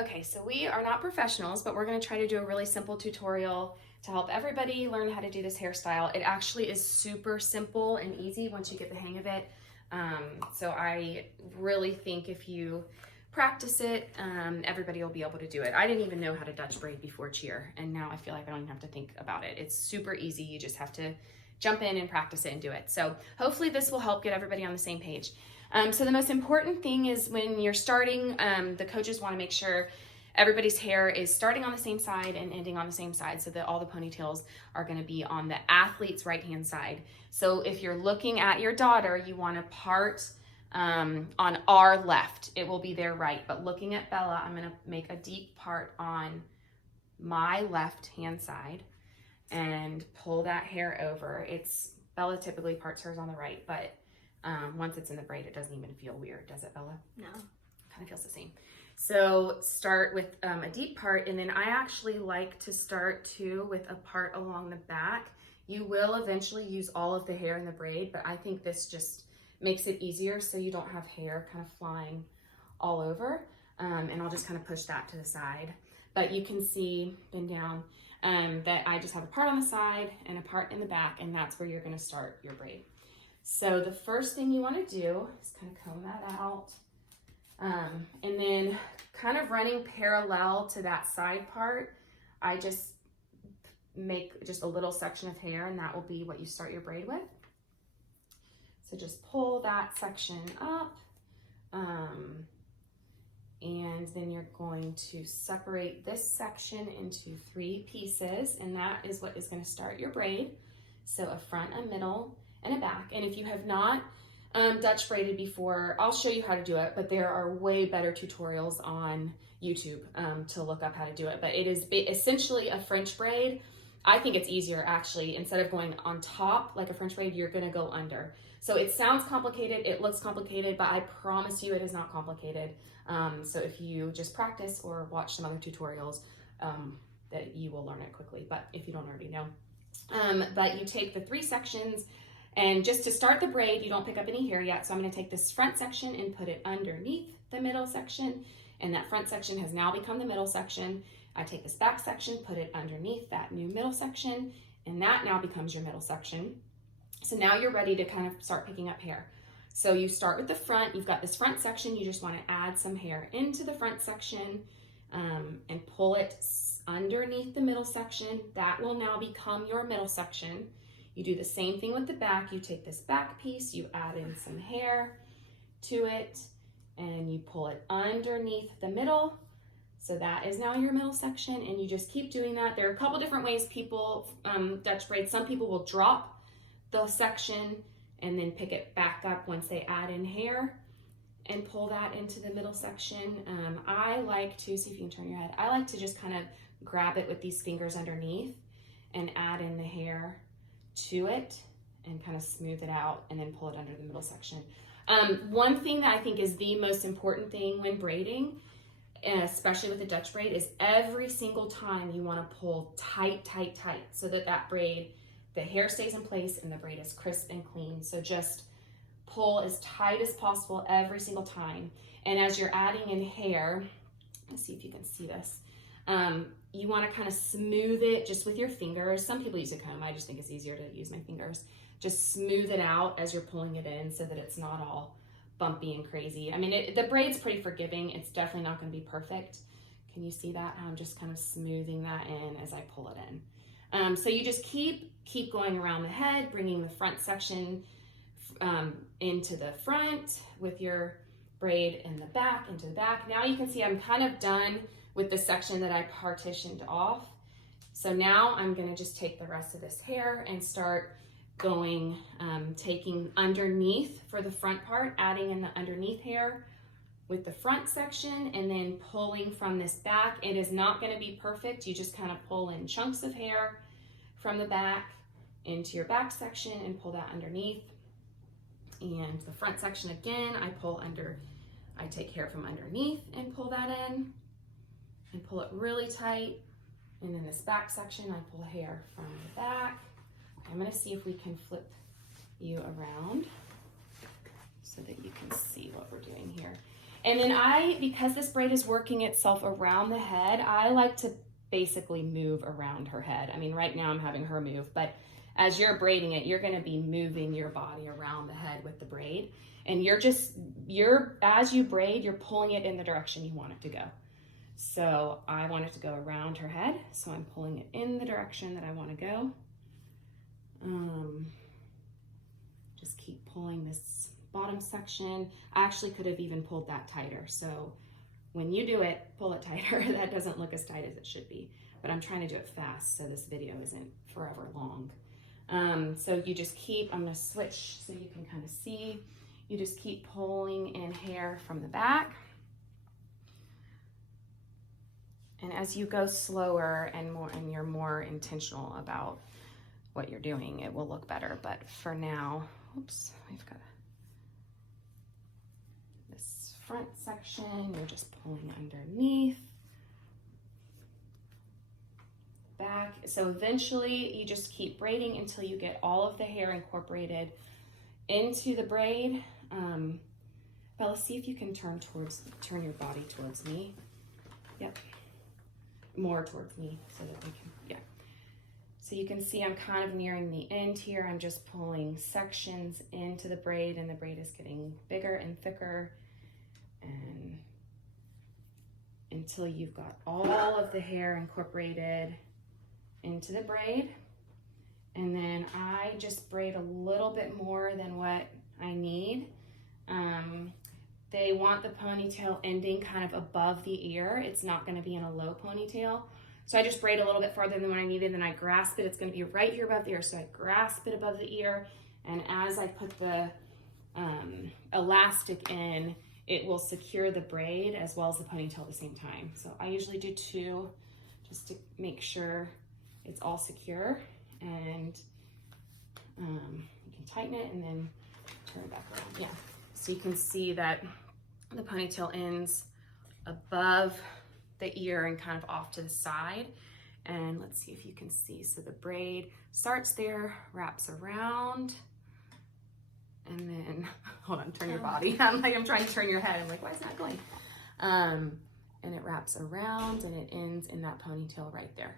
Okay, so we are not professionals, but we're gonna try to do a really simple tutorial to help everybody learn how to do this hairstyle. It actually is super simple and easy once you get the hang of it. So I really think if you practice it, everybody will be able to do it. I didn't even know how to Dutch braid before cheer, and now I feel like I don't even have to think about it. It's super easy. You just have to jump in and practice it and do it. So hopefully this will help get everybody on the same page. So the most important thing is when you're starting, the coaches want to make sure everybody's hair is starting on the same side and ending on the same side so that all the ponytails are going to be on the athlete's right hand side. So if you're looking at your daughter, you want to part on our left. It will be their right. But looking at Bella, I'm going to make a deep part on my left hand side and pull that hair over. Bella typically parts hers on the right, but once it's in the braid, it doesn't even feel weird, does it, Bella? No. Kind of feels the same. So start with a deep part, and then I actually like to start too with a part along the back. You will eventually use all of the hair in the braid, but I think this just makes it easier so you don't have hair kind of flying all over. And I'll just kind of push that to the side. But you can see, bend down, that I just have a part on the side and a part in the back, and that's where you're gonna start your braid. So the first thing you want to do is kind of comb that out, and then kind of running parallel to that side part, I just make just a little section of hair, and that will be what you start your braid with. So just pull that section up, and then you're going to separate this section into 3 pieces, and that is what is going to start your braid. So a front, a middle, and a back. And if you have not Dutch braided before, I'll show you how to do it, but there are way better tutorials on YouTube to look up how to do it. But it is essentially a French braid. I think it's easier actually. Instead of going on top like a French braid, you're gonna go under. So it sounds complicated, it looks complicated, but I promise you it is not complicated. So if you just practice or watch some other tutorials, that you will learn it quickly, but if you don't already know. But you take the 3 sections, and just to start the braid, you don't pick up any hair yet. So I'm going to take this front section and put it underneath the middle section. And that front section has now become the middle section. I take this back section, put it underneath that new middle section, and that now becomes your middle section. So now you're ready to kind of start picking up hair. So you start with the front. You've got this front section. You just want to add some hair into the front section and pull it underneath the middle section. That will now become your middle section. You do the same thing with the back. You take this back piece, you add in some hair to it, and you pull it underneath the middle. So that is now your middle section, and you just keep doing that. There are a couple different ways people Dutch braid. Some people will drop the section and then pick it back up once they add in hair and pull that into the middle section. I like to, see if you can turn your head, I like to just kind of grab it with these fingers underneath and add in the hair to it and kind of smooth it out and then pull it under the middle section. One thing that I think is the most important thing when braiding, and especially with a Dutch braid, is every single time you want to pull tight, tight, tight so that that braid, the hair stays in place and the braid is crisp and clean. So just pull as tight as possible every single time. And as you're adding in hair, let's see if you can see this. You want to kind of smooth it just with your fingers. Some people use a comb. I just think it's easier to use my fingers. Just smooth it out as you're pulling it in so that it's not all bumpy and crazy. I mean, the braid's pretty forgiving. It's definitely not going to be perfect. Can you see that? I'm just kind of smoothing that in as I pull it in. So you just keep going around the head, bringing the front section into the front with your braid in the back, into the back. Now you can see I'm kind of done with the section that I partitioned off. So now I'm gonna just take the rest of this hair and start going, taking underneath for the front part, adding in the underneath hair with the front section, and then pulling from this back. It is not gonna be perfect. You just kind of pull in chunks of hair from the back into your back section and pull that underneath. And the front section again, I take hair from underneath and pull that in and pull it really tight. And then this back section, I pull hair from the back. I'm gonna see if we can flip you around so that you can see what we're doing here. And then because this braid is working itself around the head, I like to basically move around her head. I mean, right now I'm having her move, but as you're braiding it, you're gonna be moving your body around the head with the braid. And as you braid, you're pulling it in the direction you want it to go. So I want it to go around her head, so I'm pulling it in the direction that I want to go. Just keep pulling this bottom section. I actually could have even pulled that tighter. So when you do it, pull it tighter. That doesn't look as tight as it should be, but I'm trying to do it fast so this video isn't forever long. So you just keep, I'm gonna switch so you can kind of see. You just keep pulling in hair from the back. And as you go slower and you're more intentional about what you're doing, it will look better. But for now, oops, we've got this front section, you're just pulling underneath. Back. So eventually you just keep braiding until you get all of the hair incorporated into the braid. Bella, see if you can turn your body towards me. Yep. More towards me so that we can, yeah. So you can see I'm kind of nearing the end here. I'm just pulling sections into the braid, and the braid is getting bigger and thicker, and until you've got all of the hair incorporated into the braid. And then I just braid a little bit more than what I need. They want the ponytail ending kind of above the ear. It's not gonna be in a low ponytail. So I just braid a little bit farther than what I needed, and then I grasp it. It's gonna be right here above the ear. So I grasp it above the ear, and as I put the elastic in, it will secure the braid as well as the ponytail at the same time. So I usually do 2 just to make sure it's all secure, and you can tighten it and then turn it back around. Yeah, so you can see that the ponytail ends above the ear and kind of off to the side. And let's see if you can see. So the braid starts there, wraps around, and then, hold on, turn your body. I'm trying to turn your head. I'm like, why is that going? And it wraps around and it ends in that ponytail right there.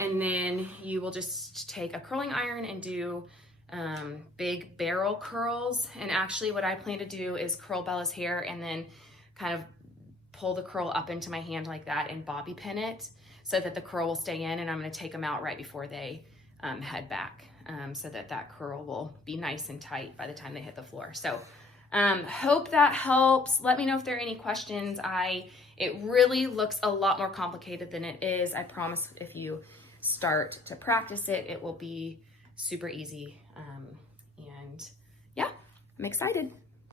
And then you will just take a curling iron and do big barrel curls. And actually what I plan to do is curl Bella's hair and then kind of pull the curl up into my hand like that and bobby pin it so that the curl will stay in, and I'm gonna take them out right before they head back, so that curl will be nice and tight by the time they hit the floor. So hope that helps. Let me know if there are any questions. It really looks a lot more complicated than it is. I promise if you start to practice it, it will be super easy. And yeah, I'm excited.